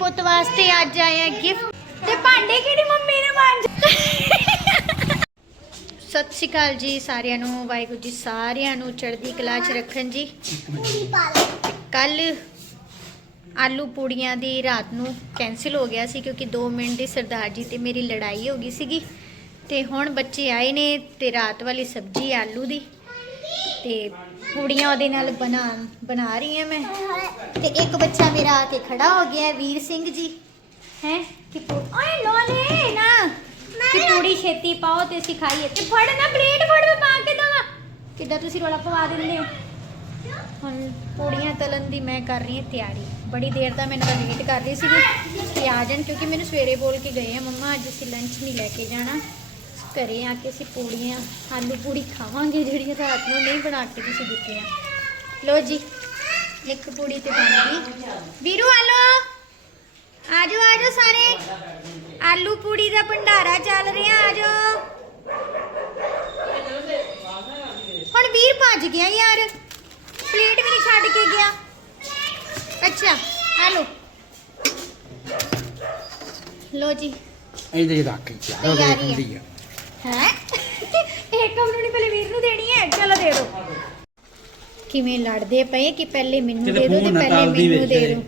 ਪੁੱਤ ਵਾਸਤੇ ਅੱਜ ਆਇਆ ਗਿਫਟ ਤੇ ਭਾਂਡੇ ਕਿਹੜੀ ਮੰਮੀ ਨੇ ਮਾਂਜ? ਸਤਿ ਸ਼੍ਰੀ ਅਕਾਲ ਜੀ ਸਾਰਿਆਂ ਨੂੰ ਵਾਹਿਗੁਰੂ ਜੀ ਸਾਰਿਆਂ ਨੂੰ ਚੜ੍ਹਦੀ ਕਲਾ 'ਚ ਰੱਖਣ ਜੀ। ਕੱਲ ਆਲੂ ਪੂੜੀਆਂ ਦੀ ਰਾਤ ਨੂੰ ਕੈਨਸਲ ਹੋ ਗਿਆ ਸੀ ਕਿਉਂਕਿ 2 ਮਿੰਟ ਦੀ ਸਰਦਾਰ ਜੀ ਤੇ ਮੇਰੀ ਲੜਾਈ ਹੋ ਗਈ ਸੀਗੀ। ਤੇ ਹੁਣ ਬੱਚੇ ਆਏ ਨੇ ਤੇ ਰਾਤ ਵਾਲੀ ਸਬਜ਼ੀ ਆਲੂ ਦੀ। ਤੇ ਪੂੜੀਆਂ ਉਹਦੇ ਨਾਲ ਬਣਾ ਬਣਾ ਰਹੀ ਹਾਂ ਮੈਂ। ਤੇ ਇੱਕ ਬੱਚਾ ਮੇਰਾ ਆ ਕੇ ਖੜਾ ਹੋ ਗਿਆ ਹੈ, ਵੀਰ ਸਿੰਘ ਜੀ। ਹੈ? ਕਿ ਪੂ- ਓਏ ਲੋਲੇ ਨਾ। ਕਿ ਪੂੜੀ ਛੇਤੀ ਪਾਓ ਤੇ ਅਸੀਂ ਖਾਈਏ ਤੇ ਫੜ ਨਾ ਪਲੇਟ ਫੜ ਮੈਂ ਪਾ ਕੇ ਦਵਾਂ। ਕਿੱਦਾਂ ਤੁਸੀਂ ਰੋਲਾ ਪਵਾ ਦਿੰਦੇ ਹੋ? ਹੁਣ ਪੂੜੀਆਂ ਤਲਣ ਦੀ ਮੈਂ ਕਰ ਰਹੀ ਹਾਂ ਤਿਆਰੀ। ਬੜੀ ਦੇਰ ਦਾ ਮੈਨੂੰ ਵੇਟ ਕਰ ਰਹੀ ਸੀਗੀ। ਕਿ ਆ ਜਾਣ ਕਿਉਂਕਿ ਮੈਨੂੰ ਸਵੇਰੇ ਬੋਲ ਕੇ ਗਏ ਆ ਮੰਮਾ ਅੱਜ ਅਸੀਂ ਲੰਚ ਨਹੀਂ ਲੈ ਕੇ ਜਾਣਾ। ਘਰੇ ਆ ਕੇ ਅਸੀਂ ਪੂੜੀਆਂ ਆਲੂ ਪੂੜੀ ਖਾਵਾਂਗੇ ਜਿਹੜੀਆਂ ਰਾਤ ਨੂੰ ਨਹੀਂ ਬਣਾ ਕੇ ਤੁਸੀਂ ਦਿੱਤੀਆਂ। ਲੋ ਜੀ ਇੱਕ ਪੂੜੀ ਤੇ ਬਣ ਗਈ ਵੀਰੂ ਆਲੋ! ਆਜੋ ਆਜੋ ਸਾਰੇ। ਆਲੂ ਪੂੜੀ ਦਾ ਭੰਡਾਰਾ ਚੱਲ ਰਿਹਾ ਆਜੋ। ਹੁਣ ਵੀਰ ਭੱਜ ਗਿਆ ਯਾਰ। ਪਲੇਟ ਵੀ ਨਹੀਂ ਛੱਡ ਕੇ ਗਿਆ। ਅੱਛਾ ਆਲੋ। ਲੋ ਜੀ। ਇਹਦੇ ਰੱਖ ਕੇ। ਤਿਆਰੀ ਚਾਹ ਆ। ਹੁੰਦੀ ਆ। ਹੈ? ਇੱਕ ਕਪ ਨੂੰ ਨਹੀਂ ਪਹਿਲੇ ਵੀਰ ਨੂੰ ਦੇਣੀ ਹੈ ਚਲੋ ਦੇ ਦਿਓ ਕਿਵੇਂ ਲੜਦੇ ਪਏ ਕਿ ਪਹਿਲੇ ਮੈਨੂੰ ਕਿਤੇ ਦੇ ਦਿਓ ਤੇ ਫੋਨ ਨਾ ਪਹਿਲੇ ਤਾਲਦੀ ਮੈਨੂੰ ਦੇ ਇਹ। ਦਿਓ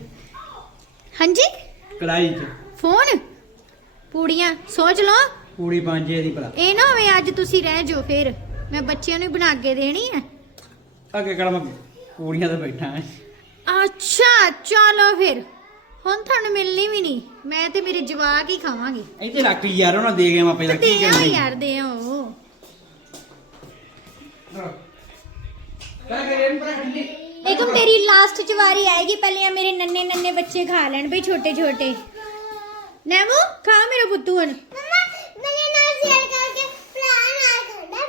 ਹਾਂਜੀ? ਕੜਾਈ ਚ। ਫੋਨ? ਪੂੜੀਆਂ ਸੋਚ ਲਓ। ਪੂੜੀ ਪਾਂਜੇ ਦੀ ਭਲਾ। ਇਹ ਨਾ ਹੋਵੇ ਅੱਜ ਤੁਸੀਂ ਰਹਿ ਜਾਓ ਫਿਰ। ਮੈਂ ਬੱਚਿਆਂ ਨੂੰ ਹੀ ਬਣਾ ਕੇ ਦੇਣੀ ਹੈ। ਅੱਗੇ ਕਿਹੜਾ ਮੈਂ ਪੂੜੀਆਂ ਤੇ ਬੈਠਾ। ਅੱਛਾ ਚਲੋ ਫਿਰ। ਹੁਣ ਤੁਹਾਨੂੰ ਮਿਲਣੀ ਵੀ ਨਹੀਂ। ਮੈਂ ਤੇ ਮੇਰੇ ਜਵਾਕ ਹੀ ਖਾਵਾਂਗੇ। ਇੱਥੇ ਰੱਖ ਯਾਰ ਉਹਨਾਂ ਦੇ ਗਏ ਮੈਂ ਪਹਿਲਾਂ ਤੇ ਕੀ ਦੇ ਆਓ ਕਰਨੀ ਯਾਰ ਦੇ ਆਓ। ਏਕਮ ਤੇਰੀ ਲਾਸਟ ਚ ਵਾਰੀ ਆਏਗੀ ਪਹਿਲੇ ਆ ਮੇਰੇ ਨੰਨੇ ਨੰਨੇ ਬੱਚੇ ਖਾ ਲੈਣ ਬਈ ਛੋਟੇ ਛੋਟੇ। ਨੈਮੂ ਖਾ ਮੇਰਾ ਪੁੱਤੂ ਹੁਣ।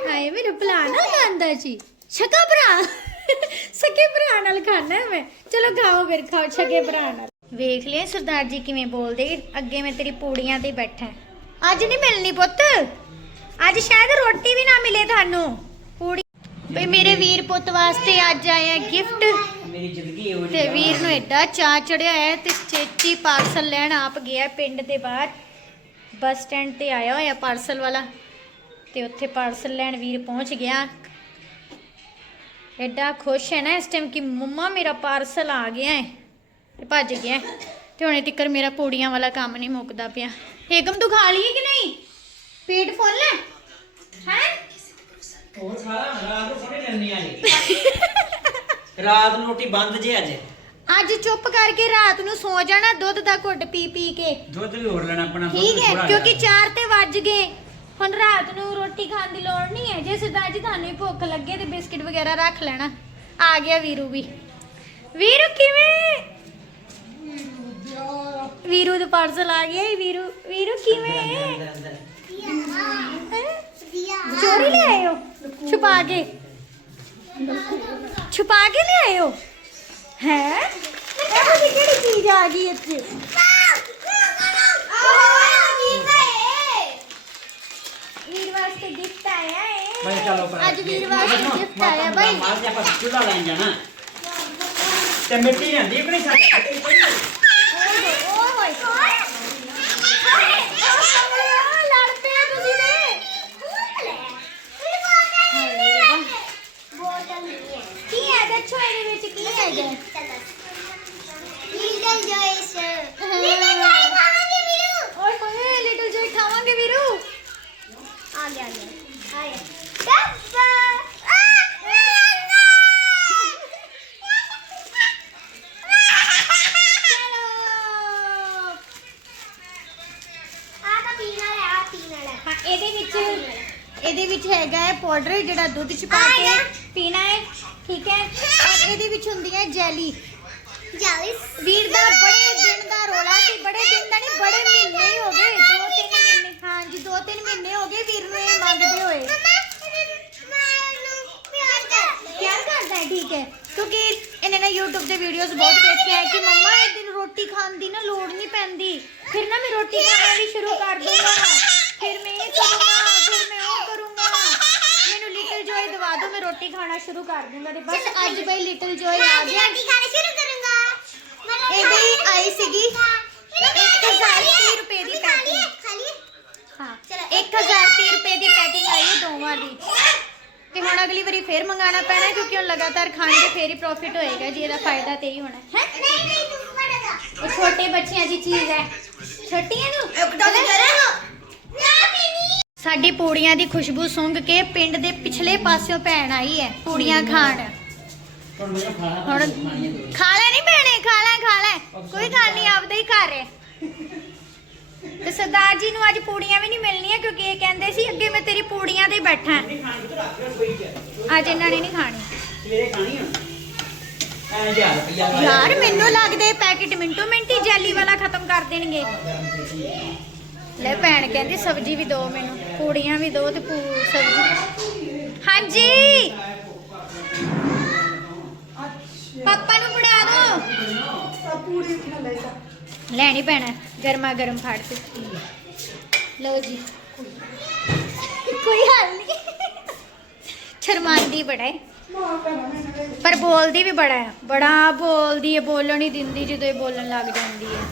ਹਾਏ ਮੇਰਾ ਭਰਾ ਨਾ ਖਾਂਦਾ ਸੀ। ਛਕਾ ਭਰਾ। ਸਕੇ ਭਰਾ ਨਾਲ ਖਾਣਾ ਹੈ ਮੈਂ। ਚਲੋ ਖਾਓ ਫਿਰ ਖਾਓ ਛਕੇ ਭਰਾ ਨਾਲ। ਵੇਖ ਲਿਆ ਸਰਦਾਰ ਜੀ ਕਿਵੇਂ ਬੋਲਦੇ? ਅੱਗੇ ਮੈਂ ਤੇਰੀ ਪੂੜੀਆਂ ਤੇ ਬੈਠਾ। ਅੱਜ ਨਹੀਂ ਮਿਲਣੀ ਪੁੱਤ। ਅੱਜ ਸ਼ਾਇਦ ਰੋਟੀ ਵੀ ਨਾ ਮਿਲੇ ਤੁਹਾਨੂੰ। ਪੂੜੀ ਬਈ ਮੇਰੇ ਵੀਰ ਪੁੱਤ ਵਾਸਤੇ ਅੱਜ ਆਇਆ ਗਿਫਟ ਮੇਰੀ ਜ਼ਿੰਦਗੀ ਇਹੋ ਤੇ ਵੀਰ ਨੂੰ ਐਡਾ ਚਾਅ ਚੜਿਆ ਹੈ ਤੇ ਚੇਚੀ ਪਾਰਸਲ ਲੈਣ ਆਪ ਗਿਆ ਪਿੰਡ ਦੇ ਬਾਹਰ। ਬੱਸ ਸਟੈਂਡ ਤੇ ਆਇਆ ਹੋਇਆ ਪਾਰਸਲ ਵਾਲਾ। ਤੇ ਉੱਥੇ ਪਾਰਸਲ ਲੈਣ ਵੀਰ ਪਹੁੰਚ ਗਿਆ। ਐਡਾ ਖੁਸ਼ ਹੈ ਨਾ ਇਸ ਟਾਈਮ ਕਿ ਮੰਮਾ ਮੇਰਾ ਪਾਰਸਲ ਆ ਗਿਆ ਹੈ। ਤੇ ਭੱਜ ਗਿਆ। ਹੈ। ਤੇ ਹੁਣੇ ਤੱਕਰ ਮੇਰਾ ਪੂੜੀਆਂ ਵਾਲਾ ਕੰਮ ਨਹੀਂ ਮੁੱਕਦਾ ਪਿਆ। ਏਕਮ ਤੂੰ ਖਾ ਲਈਏ ਕਿ ਨਹੀਂ? ਪੇਟ ਫੁੱਲ ਹੈ? ਹੈ? ਹੋਰ ਸਾਰਾ ਰਾਤ ਨੂੰ ਫੜੇ ਲੈਣੀਆਂ ਜੀ ਰਾਤ ਨੂੰ ਰੋਟੀ ਬੰਦ ਜੇ ਅੱਜ। ਅੱਜ ਚੁੱਪ ਕਰਕੇ ਰਾਤ ਨੂੰ ਸੌ ਜਾਣਾ ਦੁੱਧ ਦਾ ਘੁੱਟ ਪੀ ਪੀ ਕੇ। ਦੁੱਧ ਵੀ ਹੋਰ ਲੈਣਾ ਆਪਣਾ ਦੁੱਧ ਠੀਕ ਹੈ ਥੋੜ੍ਹਾ ਕਿਉਂਕਿ ਲੈਣਾ। 4 ਤੇ ਵੱਜ ਗਏ। ਹੁਣ ਰਾਤ ਨੂੰ ਰੋਟੀ ਖਾਣ ਦੀ ਲੋੜ ਨਹੀਂ ਹੈ। ਜੇ ਸਰਦਾਰ ਜੀ ਤੁਹਾਨੂੰ ਵੀ ਭੁੱਖ ਲੱਗੇ ਤੇ ਬਿਸਕਿਟ ਵਗੈਰਾ ਰੱਖ ਲੈਣਾ। ਆ ਗਿਆ ਵੀਰੂ ਵੀ। ਵੀਰੂ ਕਿਵੇਂ? ਵੀਰੂ ਦਾ ਪਾਰਸਲ ਆ ਗਿਆ ਈ ਵੀਰੂ ਵੀਰੂ ਕਿਵੇਂ ਅੰਦਰ, ਅੰਦਰ। ਹੈਂ? ਚੋਰੀ ਲੈ ਆਏ ਹੋ ਛੁਪਾ ਕੇ ਛੁਪਾ ਕੇ ਲੈ ਆਏ ਹੋ ਹੈ ਇਹੋ ਜਿਹੀ ਕਿਹੜੀ ਚੀਜ਼ ਆ ਗਈ ਇੱਥੇ ਵੀਰ ਵਾਸਤੇ ਗਿਫਟ ਆਇਆ ਹੈ ਬਾਈ ਚਲੋ ਪਰ ਅੱਜ ਵੀਰ ਵਾਸਤੇ ਗਿਫਟ ਆਇਆ ਬਾਈ ਮਾਰ ਕੇ ਆਪਾਂ ਚੁੱਲ੍ਹਾ ਲੈਣ ਜਾਣਾ ਤੇ ਮਿੱਟੀ ਲੈਂਦੀ ਕਿ ਨਹੀਂ ਸਾਡਾ ਓਏ ਓਏ ਲੜ ਪਿਆ ਤੁਸੀਂ ਨੇ ਕੀ ਹੈ ਦੱਸੋ ਇਹਦੇ ਵਿੱਚ ਕੀ ਹੈਗਾ ਓਏ ਹੋਏ ਲਿਟਲ ਜੋਈ ਖਾਵਾਂਗੇ ਵੀਰੂ ਚਲੋ ਹਾਂ ਇਹਦੇ ਵਿੱਚ ਇਹਦੇ ਵਿੱਚ ਹੈਗਾ ਹੈ ਪਾਊਡਰ ਜਿਹੜਾ ਦੁੱਧ ਚ ਪਾ ਕੇ ਪੀਣਾ ਹੈ ਠੀਕ ਹੈ। ਔਰ ਇਹਦੇ ਵਿੱਚ ਹੁੰਦੀ ਹੈ ਜੈਲੀ। ਵੀਰ ਦਾ ਬੜੇ ਦਿਨ ਦਾ ਰੋਲਾ ਸੀ ਬੜੇ ਦਿਨ ਦਾ ਨਹੀਂ ਬੜੇ ਮਹੀਨੇ ਹੀ ਹੋ ਗਏ ਦੋ ਤਿੰਨ ਮਹੀਨੇ ਹਾਂ ਜੀ ਦੋ ਤਿੰਨ ਮਹੀਨੇ ਹੋ ਗਏ ਵੀਰ ਨੂੰ ਇਹ ਮੰਗਦੇ ਹੋਏ। ਪਿਆਰ ਕਰਦਾ ਹੈ ਠੀਕ ਹੈ। ਕਿਉਂਕਿ ਇਹਨੇ ਨਾ YouTube ਤੇ ਵੀਡੀਓਜ਼ ਬਹੁਤ ਦੇਖਿਆ ਹੈ ਕਿ ਮੰਮਾ ਇੱਕ ਦਿਨ ਰੋਟੀ ਖਾਣ ਦੀ ਨਾ ਲੋੜ ਨਹੀਂ ਪੈਂਦੀ। ਫਿਰ ਨਾ ਮੈਂ ਰੋਟੀ ਖਾਣਾ ਵੀ ਸ਼ੁਰੂ ਕਰ ਦੂੰਗਾ ਫਿਰ ਮੈਂ ਇਹ ਕਰੂੰਗਾ ਮੈਂ ਰੋਟੀ ਖਾਣਾ ਸ਼ੁਰੂ ਕਰ ਦੂੰਗਾ ਤੇ ਬਸ ਅੱਜ ਬਈ ਲਿਟਲ ਜੋਏ ਆ ਗਿਆ। ਰੋਟੀ ਖਾਣੀ ਸ਼ੁਰੂ ਕਰੂੰਗਾ। ਇਹ ਬਈ ਆਈ ਸੀਗੀ। 1030 ਰੁਪਏ ਦੀ ਪੈਕਿੰਗ ਹਾਂ। 1030 ਰੁਪਏ ਦੀ ਪੈਕਿੰਗ ਆਈ ਹੈ ਦੋਵਾਂ ਦੀ। ਤੇ ਹੁਣ ਅਗਲੀ ਵਾਰੀ ਫੇਰ ਮੰਗਾਣਾ ਪੈਣਾ ਕਿਉਂਕਿ ਹੁਣ ਲਗਾਤਾਰ ਖਾਣ ਦੇ ਫੇਰ ਹੀ ਪ੍ਰੋਫਿਟ ਹੋਏਗਾ ਜੀ ਇਹਦਾ ਫਾਇਦਾ ਤੇ ਹੀ ਹੋਣਾ। ਹੈ? ਨਹੀਂ ਨਹੀਂ ਤੂੰ ਵੱਡਾ ਉਹ ਛੋਟੇ ਬੱਚਿਆਂ ਦੀ ਚੀਜ਼ ਹੈ। ਛੱਟੀਆਂ ਨੂੰ? ਇੱਕ ਡੋਲ ਕਰੇਗਾ ਸਾਡੀ ਪੂੜੀਆਂ ਦੀ ਖੁਸ਼ਬੂ ਸੁੰਘ ਕੇ ਪਿੰਡ ਦੇ ਪਿਛਲੇ ਪਾਸਿਓਂ ਭੈਣ ਆਈ ਹੈ ਪੂੜੀਆਂ ਖਾਣ। ਹੁਣ ਖਾ ਲੈ ਨਹੀਂ ਭੈਣੇ ਖਾ ਲੈ ਖਾ ਲੈ। ਕੋਈ ਗੱਲ ਨਹੀਂ ਆਪਦਾ ਹੀ ਘਰ ਹੈ। ਤੇ ਸਰਦਾਰ ਜੀ ਨੂੰ ਅੱਜ ਪੂੜੀਆਂ ਵੀ ਨਹੀਂ ਮਿਲਣੀਆਂ ਕਿਉਂਕਿ ਇਹ ਕਹਿੰਦੇ ਸੀ ਅੱਗੇ ਮੈਂ ਤੇਰੀ ਪੂੜੀਆਂ ਤੇ ਬੈਠਾ। ਅੱਜ ਇਹਨਾਂ ਨੇ ਨਹੀਂ ਖਾਣੀ। ਸਵੇਰੇ ਖਾਣੀ। ਯਾਰ ਮੈਨੂੰ ਲੱਗਦੇ ਪੈਕੇਟ ਮਿੰਟੋ ਮਿੰਟੀ ਜੈਲੀ ਵਾਲਾ ਖਤਮ ਕਰ ਦੇਣਗੇ। ਲੈ ਭੈਣ ਕਹਿੰਦੀ ਸਬਜ਼ੀ ਵੀ ਦਿਓ ਮੈਨੂੰ, ਪੂੜੀਆਂ ਵੀ ਦਿਓ ਤੇ ਪੂ, ਸਬਜ਼ੀ। ਹਾਂਜੀ! ਪਾਪਾ ਨੂੰ ਫੜਾ ਦਿਓ ਲੈਣੀ ਪੈਣਾ ਗਰਮਾ ਗਰਮ ਫੜ ਕੇ। ਲਓ ਜੀ। ਕੋਈ ਹੱਲ ਨਹੀਂ ਸ਼ਰਮਾਂਦੀ ਬੜਾ ਹੈ ਪਰ ਬੋਲਦੀ ਵੀ ਬੜਾ ਹੈ ਬੜਾ ਬੋਲਦੀ ਹੈ ਬੋਲਣ ਹੀ ਦਿੰਦੀ ਜਦੋਂ ਇਹ ਬੋਲਣ ਲੱਗ ਜਾਂਦੀ ਹੈ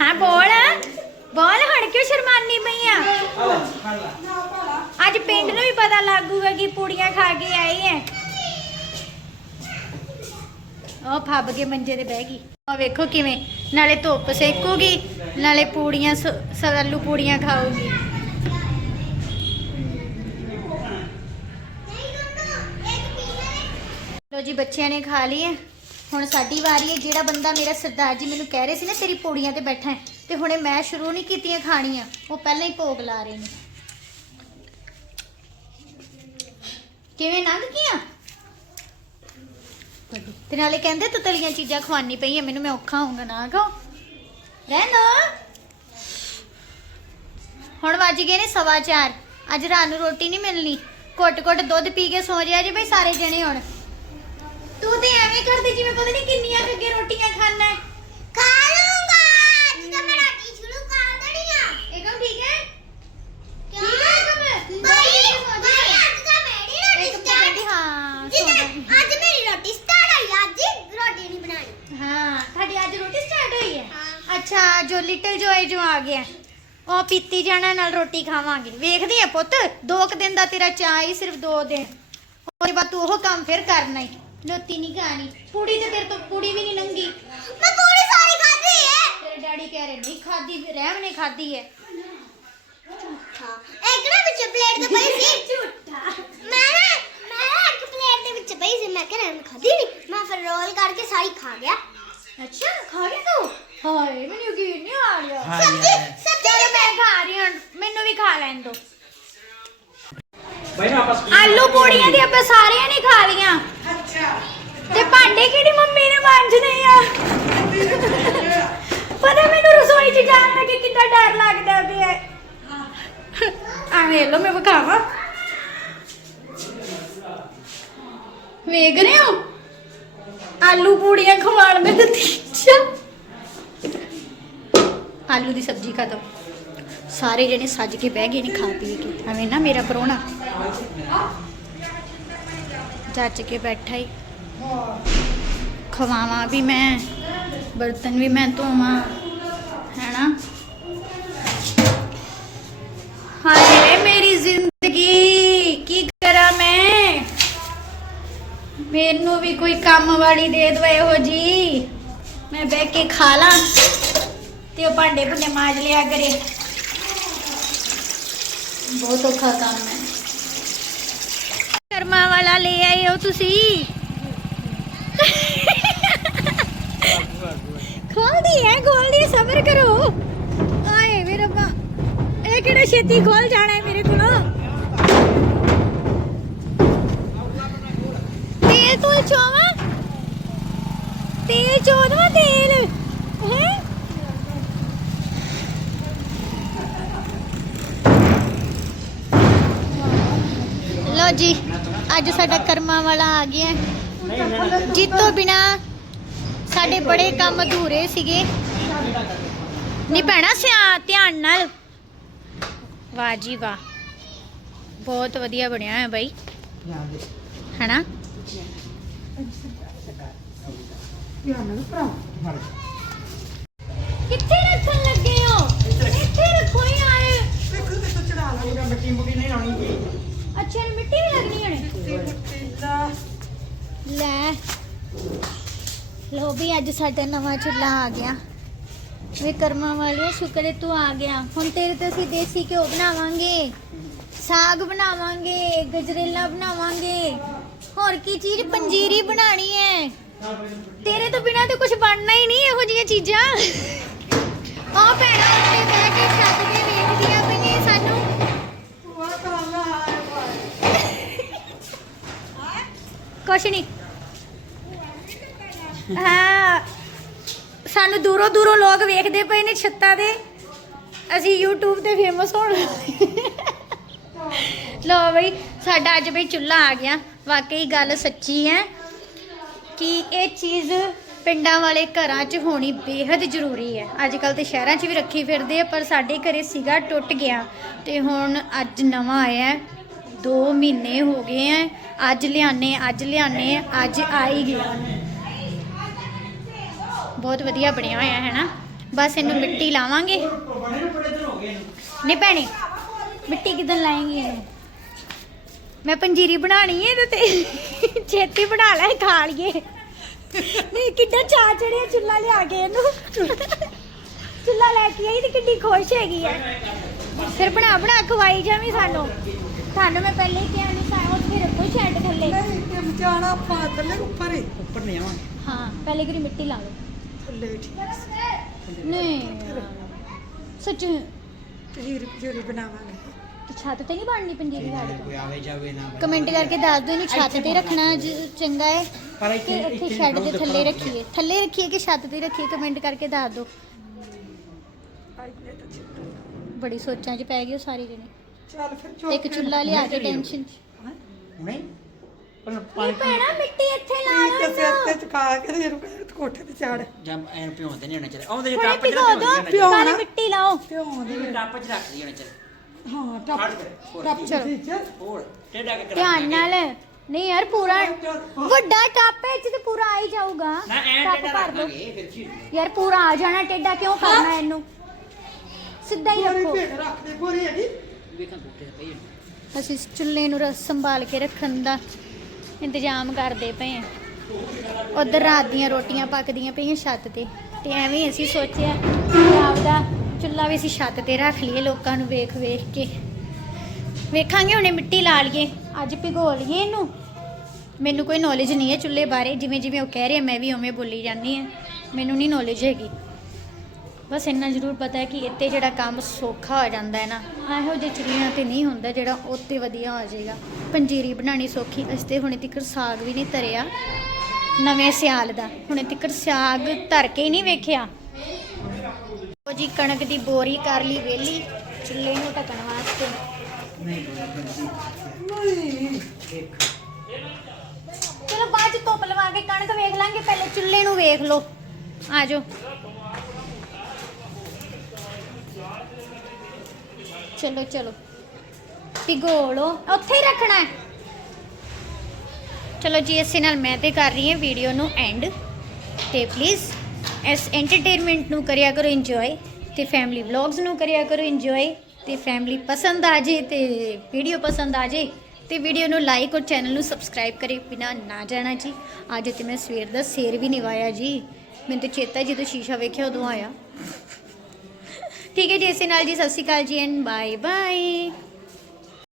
ਹਾਂ ਬੋਲ ਬੋਲ ਹੜ ਕਿਉਂ ਸ਼ਰਮਾਨੀ ਪਈ ਆ ਅੱਜ ਪਿੰਡ ਨੂੰ ਵੀ ਪਤਾ ਲੱਗੂਗਾ ਕਿ ਪੂੜੀਆਂ ਖਾ ਕੇ ਆਈ ਹੈ ਉਹ ਫੱਬ ਕੇ ਮੰਜੇ ਤੇ ਬਹਿ ਗਈ ਉਹ ਵੇਖੋ ਕਿਵੇਂ ਨਾਲੇ ਧੁੱਪ ਸੇਕੂਗੀ ਨਾਲੇ ਪੂੜੀਆਂ ਸ- ਪੂੜੀਆਂ ਖਾਊਗੀ ਲੋ ਜੀ ਬੱਚਿਆਂ ਨੇ ਖਾ ਲਈ ਹੈ ਹੁਣ ਸਾਡੀ ਵਾਰੀ ਹੈ, ਜਿਹੜਾ ਬੰਦਾ ਮੇਰਾ ਸਰਦਾਰ ਜੀ ਮੈਨੂੰ ਕਹਿ ਰਹੇ ਸੀ ਨਾ, ਤੇਰੀ ਪੌੜੀਆਂ ਤੇ ਬੈਠਾ ਹੈ, ਤੇ ਹੁਣੇ ਮੈਂ ਸ਼ੁਰੂ ਨਹੀਂ ਕੀਤੀਆਂ ਖਾਣੀਆਂ, ਉਹ ਪਹਿਲਾਂ ਹੀ ਭੋਗ ਲਾ ਰਹੇ ਨੇ। ਕਿਵੇਂ ਲੰਘ ਗਈਆਂ ਤੇ ਨਾਲੇ ਕਹਿੰਦੇ ਤੂੰ ਤਲੀਆਂ ਚੀਜ਼ਾਂ ਖਵਾਨੀ ਪਈਆਂ, ਮੈਨੂੰ ਮੈਂ ਔਖਾ ਹੋਊਂਗਾ, ਨਾ ਖਾਓ। ਰਹਿਣਾ ਹੁਣ ਵੱਜ ਗਏ ਨੇ ਸਵਾ ਚਾਰ, ਅੱਜ ਰਾਤ ਨੂੰ ਰੋਟੀ ਨਹੀਂ ਮਿਲਣੀ। ਘੁੱਟ ਘੁੱਟ ਦੁੱਧ ਪੀ ਕੇ ਸੌ ਰਿਹਾ ਜੇ ਬਈ ਸਾਰੇ ਜਣੇ ਹੁਣ। ਤੂੰ ਤੇ ਐਵੇਂ ਕਰਦੀ ਜਿਵੇਂ ਪਤਾ ਨਹੀਂ ਕਿੰਨੀਆਂ ਕੁ ਅੱਗੇ ਰੋਟੀਆਂ ਖਾਣਾ ਹੈ। ਖਾ ਲੂੰਗਾ ਅੱਜ ਤਾਂ ਮੈਂ ਰਾਤੀ ਸ਼ੁਰੂ ਕਰ ਦੇਣੀ ਆ। ਇੱਕਦਮ ਠੀਕ ਹੈ? ਕਿਉਂ? ਠੀਕ ਹੈ ਇੱਕਦਮ ਬਈ ਬਈ ਅੱਜ ਤਾਂ ਮੇਰੀ ਰੋਟੀ ਸਟਾਰਟ ਹਾਂ। ਅੱਜ ਮੇਰੀ ਰੋਟੀ ਸਟਾਰਟ ਹੋਈ ਅੱਜ ਰੋਟੀ ਨਹੀਂ ਬਣਾਣੀ ਹਾਂ ਤੁਹਾਡੀ ਅੱਜ ਰੋਟੀ ਸਟਾਰਟ ਹੋਈ ਹੈ? ਹਾਂ। ਅੱਛਾ ਜੋ ਲਿਟਲ ਜੋਏ ਜੋ ਆ ਗਿਆ ਉਹ ਪੀਤੀ ਜਾਣਾ ਨਾਲ ਰੋਟੀ ਖਾਵਾਂਗੇ। ਵੇਖਦੀ ਆ ਪੁੱਤ ਦੋ ਕੁ ਦਿਨ ਦਾ ਤੇਰਾ ਚਾਹ ਹੀ ਸਿਰਫ ਦੋ ਦਿਨ। ਉਹਦੇ ਬਾਅਦ ਤੂੰ ਉਹ ਕੰਮ ਫਿਰ ਕਰਨਾ ਹੀ। ਲੋਤੀ ਨਹੀਂ ਖਾਣੀ। ਪੂੜੀ ਤੇ ਤੇਰੇ ਤੋਂ ਪੂੜੀ ਵੀ ਨਹੀਂ ਨੰਗੀ। ਮੈਂ ਪੂਰੀ ਸਾਰੀ ਖਾਧੀ ਹੈ ਤੇਰੇ ਡੈਡੀ ਕਹਿ ਰਹੇ ਨਹੀਂ ਖਾਦੀ ਰਹਿਮ ਨੇ ਖਾਦੀ ਹੈ ਹਾਂ ਇੱਕ ਨਾ ਵਿੱਚ ਪਲੇਟ ਤੇ ਪਈ ਸੀ? ਝੂਠਾ। ਮੈਂ ਨਾ ਮੈਂ ਨਾ ਇੱਕ ਪਲੇਟ ਦੇ ਵਿੱਚ ਪਈ ਸੀ। ਮੈਂ ਕਿਹਾ ਮੈਂ ਖਾਧੀ ਨਹੀਂ ਮੈਂ ਫਿਰ ਰੋਲ ਕਰਕੇ ਸਾਰੀ ਖਾ ਗਿਆ। ਅੱਛਾ ਖਾ ਗਿਆ ਤੂੰ? ਹਾਏ ਮੈਨੂੰ ਯਕੀਨ ਨਹੀਂ ਆ ਰਿਹਾ। ਹਾਂ ਸਬਜ਼ੀ ਯਾਰ ਸਬਜ਼ੀ ਚਲੋ ਮੈਂ ਖਾ ਰਹੀ ਹਾਂ। ਮੈਨੂੰ ਵੀ ਖਾ ਲੈਣ ਦੋ। ਬਈ ਨਾ ਆਪਾਂ ਸਕੂਲ ਆਲੂ ਪੂੜੀਆਂ ਦੀ ਆਪਾਂ ਸਾਰਿਆਂ ਨੇ ਖਾ ਲੀਆਂ ਤੇ ਭਾਂਡੇ ਕਿਹੜੀ ਮੰਮੀ ਨੇ ਮਾਂਜਣੇ ਆ? ਪਤਾ ਮੈਨੂੰ ਰਸੋਈ 'ਚ ਜਾਣ ਲੱਗੇ ਕਿੰਨਾ ਡਰ ਲੱਗਦਾ ਪਿਆ ਆ ਵੇਖ ਲੋ ਮੈਂ ਵਿਖਾਵਾਂ। ਵੇਖ ਰਹੇ ਹੋ? ਆਲੂ ਪੂੜੀਆਂ ਖਵਾਣ ਦੇ ਨਤੀਜਾ। ਆਲੂ ਦੀ ਸਬਜ਼ੀ ਖਤਮ ਸਾਰੇ ਜਿਹੜੇ ਸੱਜ ਕੇ ਬਹਿ ਗਏ ਨੇ ਖਾ ਪੀ ਕੇ। ਐਵੇਂ ਨਾ ਮੇਰਾ ਪਰੋਣਾ। ਜੱਜ ਕੇ ਬੈਠਾ ਹੀ ਖਵਾਵਾਂ ਵੀ ਮੈਂ ਬਰਤਨ ਵੀ ਮੈਂ ਧੋਵਾਂ ਹੈਨਾ ਹਾਏ ਮੇਰੀ ਜ਼ਿੰਦਗੀ ਕੀ ਕਰਾਂ ਮੈਂ ਮੈਨੂੰ ਵੀ ਕੋਈ ਕੰਮ ਵਾਲੀ ਦੇ ਦਿਓ ਇਹੋ ਜੀ ਮੈਂ ਬਹਿ ਕੇ ਖਾ ਲਾਂ ਤੇ ਉਹ ਭਾਂਡੇ ਭੁੰਡੇ ਮਾਜ ਲਿਆ ਕਰੇ ਬਹੁਤ ਔਖਾ ਕੰਮ ਹੈ ਕਰਮਾ ਵਾਲਾ ਲੈ ਆਏ ਹੋ ਤੁਸੀਂ? ਖੋਲਦੀ ਹੈ ਖੋਲਦੀ ਸਬਰ ਕਰੋ। ਆਏ ਮੇਰੇ ਰੱਬਾ, ਇਹ ਕਿਹੜਾ ਛੇਤੀ ਖੋਲ ਜਾਣਾ ਹੈ ਮੇਰੇ ਕੋਲੋਂ? ਤੇਲ ਤੋਂ ਚੋਵਾ? ਤੇਲ ਚੋਦਵਾ ਤੇਲ? ਹੈ? ਲੋ ਜੀ। ਅੱਜ ਸਾਡਾ ਕਰਮਾਂ ਵਾਲਾ ਆ ਗਿਆ। ਜਿੱਤੋਂ ਬਿਨਾ ਸਾਡੇ ਬੜੇ ਕੰਮ ਅਧੂਰੇ ਸੀਗੇ। ਨਹੀਂ ਭੈਣਾ ਸਿਆ ਧਿਆਨ ਨਾਲ। ਵਾਹ ਜੀ ਵਾਹ। ਬਹੁਤ ਵਧੀਆ ਬਣਿਆ ਹੈ ਬਾਈ। ਹੈਨਾ? ਕਿੱਥੇ ਰੱਖਣ ਲੱਗੇ ਹੋ? ਇੱਥੇ ਰੱਖੋ ਹੀ ਆਏ। ਅੱਛਾ ਲੈ। ਲੋ ਵੀ ਅੱਜ ਸਾਡਾ ਨਵਾਂ ਚੁੱਲ੍ਹਾ ਆ ਗਿਆ। ਵੇ ਕਰਮਾਂ ਸ਼ੁਕਰ ਹੈ ਤੂੰ ਆ ਗਿਆ। ਹੁਣ ਤੇਰੇ ਤੇ ਅਸੀਂ ਦੇਸੀ ਘਿਓ ਬਣਾਵਾਂਗੇ, ਸਾਗ ਬਣਾਵਾਂਗੇ, ਗਜਰੇਲਾ ਬਣਾਵਾਂਗੇ। ਹੋਰ ਕੀ ਚੀਜ਼? ਪੰਜੀਰੀ ਬਣਾਣੀ ਹੈ। ਤੇਰੇ ਤੋਂ ਬਿਨਾ ਤੇ ਕੁਝ ਬਣਨਾ ਹੀ ਨਹੀਂ ਇਹੋ ਜਿਹੀਆਂ ਚੀਜ਼ਾਂ। ਆ ਭੈਣਾ ਉੱਤੇ ਬਹਿ ਕੇ ਛੱਤ ਤੇ ਵੇਖਦੀਆਂ ਪਈਆਂ ਸਾਨੂੰ ਕੁਛ ਨਹੀਂ ਹਾਂ, ਸਾਨੂੰ ਦੂਰੋਂ ਦੂਰੋਂ ਲੋਕ ਵੇਖਦੇ ਪਏ ਨੇ ਛੱਤਾਂ ਦੇ। ਅਸੀਂ YouTube ਤੇ ਫੇਮਸ ਹੋਣ ਲੋ ਬਈ, ਸਾਡਾ ਅੱਜ ਬਈ ਚੁੱਲ੍ਹਾ ਆ ਗਿਆ। ਵਾਕਈ ਗੱਲ ਸੱਚੀ ਹੈ ਕਿ ਇਹ ਚੀਜ਼ ਪਿੰਡਾਂ ਵਾਲੇ ਘਰਾਂ 'ਚ ਹੋਣੀ ਬੇहद ਜ਼ਰੂਰੀ ਹੈ। ਅੱਜ ਕੱਲ ਤੇ ਸ਼ਹਿਰਾਂ 'ਚ ਵੀ ਰੱਖੀ ਫਿਰਦੇ ਆ, ਪਰ ਸਾਡੇ ਘਰੇ ਸੀਗਾ ਟੁੱਟ ਗਿਆ ਤੇ ਹੁਣ ਅੱਜ ਨਵਾਂ ਆਇਆ। 2 ਮਹੀਨੇ ਹੋ ਗਏ ਆ ਅੱਜ ਲਿਆਨੇ ਅੱਜ ਲਿਆਨੇ, ਅੱਜ ਆ ਹੀ ਗਿਆ। ਬਹੁਤ ਵਧੀਆ ਬਣਿਆ ਹੋਇਆ ਹੈ ਨਾ ਬਸ ਇਹਨੂੰ ਮਿੱਟੀ ਲਾਵਾਂਗੇ। ਬਣੇ ਨਹੀਂ ਭੈਣੇ, ਮਿੱਟੀ ਕਿਦਾਂ ਲਾਏਂਗੀ ਇਹਨੂੰ? ਮੈਂ ਪੰਜੀਰੀ ਬਣਾਣੀ ਹੈ ਇਹਦੇ ਤੇ। ਛੇਤੀ ਬਣਾ ਲੈ, ਖਾ ਲਈਏ। ਨਹੀਂ, ਕਿੱਡਾ ਚਾਹ ਚੜਿਆ ਚੁੱਲਾ ਲਿਆ ਕੇ ਇਹਨੂੰ। ਚੁੱਲਾ ਲੈ ਕੇ ਆਈ ਤੇ ਕਿੱਡੀ ਖੁਸ਼ ਹੈਗੀ ਆ ਫਿਰ ਬਣਾ ਬਣਾ, ਖਵਾਈ ਜਾਵੀਂ ਸਾਨੂੰ। ਤੁਹਾਨੂੰ ਮੈਂ ਪਹਿਲੇ ਹੀ ਕਿਹਾ ਨਹੀਂ ਸਾਰਾ ਉੱਥੇ ਰੱਖੋ ਸ਼ੈੱਡ ਥੱਲੇ। ਨਹੀਂ ਕਿ ਜਾਣਾ ਪਾ ਥੱਲੇ ਉੱਪਰ ਹੀ ਉੱਪਰ ਨਹੀਂ ਆਵਾਂਗੇ। ਹਾਂ ਪਹਿਲੇ ਕਰੀ ਮਿੱਟੀ ਲਾ ਲਓ। ਥੱਲੇ ਠੀਕ। ਨਹੀਂ ਸੱਚ। ਪਜੀਰੀ ਪਜੀਰੀ ਬਣਾਵਾਂਗੇ। ਤੇ ਛੱਤ ਤੇ ਨਹੀਂ ਬਣਨੀ ਪੰਜੀਰੀ ਸਾਡੇ ਤੋਂ ਕੋਈ ਆਵੇ ਜਾਵੇ ਨਾ ਕਮੈਂਟ ਕਰਕੇ ਦੱਸ ਦਿਓ ਇਹਨੂੰ ਛੱਤ ਤੇ ਰੱਖਣਾ ਜ- ਚੰਗਾ ਹੈ ਪਰ ਇੱਥੇ ਇੱਥੇ ਸ਼ੈੱਡ ਦੇ ਥੱਲੇ ਰੱਖੀਏ। ਥੱਲੇ ਰੱਖੀਏ ਕਿ ਛੱਤ ਤੇ ਰੱਖੀਏ? ਕਮੈਂਟ ਕਰਕੇ ਦੱਸ ਦਿਓ। ਤਾਂ ਬੜੀ ਸੋਚਾਂ 'ਚ ਪੈ ਗਈ ਉਹ ਸਾਰੀ ਜਣੇ। ਚੱਲ ਫਿਰ ਚੁੱਪ ਇੱਕ ਚੁੱਲਾ ਲਿਆ ਕੇ ਟੈਨਸ਼ਨ 'ਚ। ਹੁਣੇ ਪਰ ਨਹੀਂ ਪਾਣੀ ਭੈਣਾ ਮਿੱਟੀ ਇੱਥੇ ਲਾ ਲਓ। ਹੈ ਸਿਰ ਤੇ ਚਕਾ ਕੇ ਤੇ ਇਹਨੂੰ ਕੋਠੇ ਤੇ ਚਾੜ। ਜਾਂ ਐਨ ਭਿਉਂਦੇ ਨਹੀਂ ਹੋਣਾ ਚਾਹੀਦਾ। ਆਉਂਦੇ ਜੇ ਟੱਪ ਚ ਭਿਉਂ ਨਾਲੇ ਨਾ। ਮਿੱਟੀ ਲਾਓ। ਪਿਉਂ ਦੇ ਟੱਪ ਚ ਰੱਖ ਹੋਣਾ ਚਾਹੀਦਾ। ਹਾਂ ਟੱਪ ਹੋਰ ਟੇਡਾ ਕੇ ਧਿਆਨ ਨਾਲ। ਨਹੀਂ ਯਾਰ ਪੂਰਾ ਵੱਡਾ ਟੱਪ ਹੈ ਚ ਤੇ ਪੂਰਾ ਆ ਹੀ ਜਾਊਗਾ। ਨਾ ਐ ਟੱਪ ਟੇਡਾ ਭਰ ਕੀ ਯਾਰ ਪੂਰਾ ਆ ਜਾਣਾ ਟੇਡਾ ਕਿਉਂ ਕਰਨਾ ਇਹਨੂੰ? ਸਿੱਧਾ ਹੀ ਰੱਖੋ। ਰੱਖ ਦੇ ਪੂਰੀ ਹੈਗੀ ਅਸੀਂ ਇਸ ਚੁੱਲ੍ਹੇ ਨੂੰ ਰਸ ਸੰਭਾਲ ਕੇ ਰੱਖਣ ਦਾ ਇੰਤਜ਼ਾਮ ਕਰਦੇ ਪਏ ਹਾਂ। ਉਧਰ ਰਾਤ ਦੀਆਂ ਰੋਟੀਆਂ ਪੱਕਦੀਆਂ ਪਈਆਂ ਛੱਤ ਤੇ ਤੇ ਐਵੇਂ ਅਸੀਂ ਸੋਚਿਆ ਕਿ ਆਪਦਾ ਚੁੱਲ੍ਹਾ ਵੀ ਅਸੀਂ ਛੱਤ ਤੇ ਰੱਖ ਲਈਏ ਲੋਕਾਂ ਨੂੰ ਵੇਖ ਵੇਖ ਕੇ। ਵੇਖਾਂਗੇ ਹੁਣੇ ਮਿੱਟੀ ਲਾ ਲਈਏ। ਅੱਜ ਭਿਗੋ ਲਈਏ ਇਹਨੂੰ। ਮੈਨੂੰ ਕੋਈ ਨੌਲੇਜ ਨਹੀਂ ਹੈ ਚੁੱਲ੍ਹੇ ਬਾਰੇ। ਜਿਵੇਂ ਜਿਵੇਂ ਉਹ ਕਹਿ ਰਹੇ, ਮੈਂ ਵੀ ਉਵੇਂ ਬੋਲੀ ਜਾਂਦੀ ਹਾਂ। ਮੈਨੂੰ ਨਹੀਂ ਨੌਲੇਜ ਹੈਗੀ। ਬਸ ਇੰਨਾ ਜ਼ਰੂਰ ਪਤਾ ਹੈ ਕਿ ਇੱਥੇ ਜਿਹੜਾ ਕੰਮ ਸੌਖਾ ਹੋ ਜਾਂਦਾ ਹੈ ਨਾ, ਇਹੋ ਜਿਹੇ ਚੁੱਲ੍ਹਿਆਂ ਤੇ ਨਹੀਂ ਹੁੰਦਾ ਜਿਹੜਾ ਉੱਤੇ ਵਧੀਆ ਹੋ ਜਾਏਗਾ। ਪੰਜੀਰੀ ਬਣਾਉਣੀ ਸੌਖੀ, ਅਸੀਂ ਤੇ ਹੁਣੇ ਤੱਕ ਸਾਗ ਵੀ ਨਹੀਂ ਧਰਿਆ, ਨਵੇਂ ਸਿਆਲ ਦਾ। ਹੁਣੇ ਤੱਕ ਸਾਗ ਧਰ ਕੇ ਹੀ ਨਹੀਂ ਵੇਖਿਆ। ਉਹ ਜੀ ਕਣਕ ਦੀ ਬੋਰੀ ਕਰ ਲਈ ਵੇਲੀ ਚੁੱਲ੍ਹੇ ਨੂੰ ਢੱਕਣ ਵਾਸਤੇ। ਚਲੋ ਬਾਅਦ ਚ ਧੁੱਪ ਲਵਾ ਕੇ ਕਣਕ ਵੇਖ ਲਾਂਗੇ, ਪਹਿਲੇ ਚੁੱਲ੍ਹੇ ਨੂੰ ਵੇਖ ਲਓ। ਆ ਚਲੋ ਚਲੋ। ਭਿਗੋ ਲਓ ਉੱਥੇ ਹੀ ਰੱਖਣਾ ਹੈ। ਚਲੋ ਜੀ, ਇਸੇ ਨਾਲ ਮੈਂ ਤੇ ਕਰ ਰਹੀ ਹਾਂ ਵੀਡੀਓ ਨੂੰ ਐਂਡ ਤੇ ਪਲੀਜ਼ ਇਸ ਐਂਟਰਟੇਨਮੈਂਟ ਨੂੰ ਕਰਿਆ ਕਰੋ ਇੰਜੋਏ ਤੇ ਫੈਮਿਲੀ ਵਲੌਗਸ ਨੂੰ ਕਰਿਆ ਕਰੋ ਇੰਜੋਏ ਤੇ ਫੈਮਿਲੀ ਪਸੰਦ ਆ ਜੇ ਤੇ ਵੀਡੀਓ ਪਸੰਦ ਆ ਜੇ, ਤੇ ਵੀਡੀਓ ਨੂੰ ਲਾਈਕ ਔਰ ਚੈਨਲ ਨੂੰ ਸਬਸਕ੍ਰਾਈਬ ਕਰੇ ਬਿਨਾ ਨਾ ਜਾਣਾ ਜੀ। ਅੱਜ ਤੇ ਮੈਂ ਸਵੇਰ ਦਾ ਸੇਰ ਵੀ ਨਿਵਾਇਆ ਜੀ। ਮੈਨੂੰ ਤੇ ਚੇਤਾ ਜਦੋਂ ਸ਼ੀਸ਼ਾ ਵੇਖਿਆ ਉਦੋਂ ਆਇਆ। ਠੀਕ ਹੈ ਜੀ ਇਸੇ ਨਾਲ ਜੀ ਸਤਿ ਸ਼੍ਰੀ ਅਕਾਲ ਜੀ ਐਂਡ ਬਾਏ ਬਾਏ